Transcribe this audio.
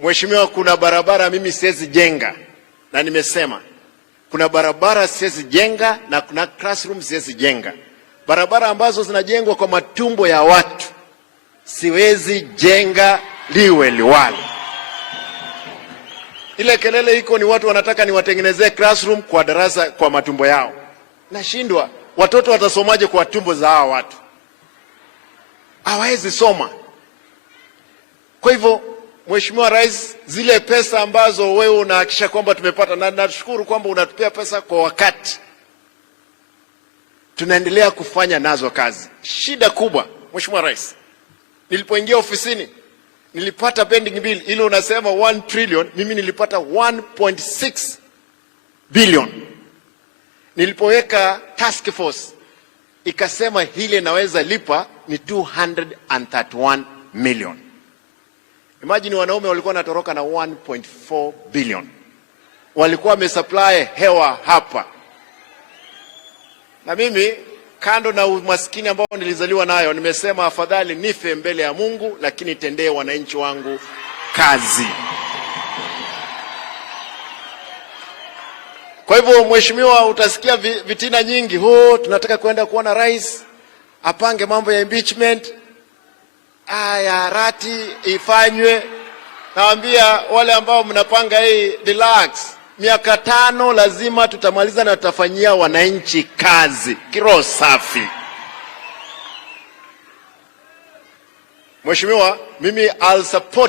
Mheshimiwa, kuna barabara mimi siwezi jenga, na nimesema kuna barabara siwezi jenga na kuna classroom siwezi jenga. Barabara ambazo zinajengwa kwa matumbo ya watu siwezi jenga liwe liwalo. Ile kelele iko ni watu wanataka niwatengenezee classroom kwa darasa kwa matumbo yao. Nashindwa, watoto watasomaje kwa tumbo za hao watu? Hawawezi soma. Kwa hivyo Mheshimiwa Rais, zile pesa ambazo wewe unahakisha kwamba tumepata, na nashukuru kwamba unatupea pesa kwa wakati, tunaendelea kufanya nazo kazi. Shida kubwa Mheshimiwa Rais, nilipoingia ofisini nilipata pending bill ile unasema 1 trillion, mimi nilipata 1.6 billion. Nilipoweka task force ikasema hile naweza lipa ni 231 million. Imagine wanaume walikuwa wanatoroka na 1.4 billion. Walikuwa wamesupply hewa hapa. Na mimi kando na umaskini ambao nilizaliwa nayo, nimesema afadhali nife mbele ya Mungu lakini tendee wananchi wangu kazi. Kwa hivyo Mheshimiwa, utasikia vitina nyingi. Tunataka kwenda kuona rais apange mambo ya impeachment. Ya Arati ifanywe. Naambia wale ambao mnapanga hii, relax. Miaka 5 lazima tutamaliza na tutafanyia wananchi kazi kiroho safi. Mheshimiwa, mimi I'll support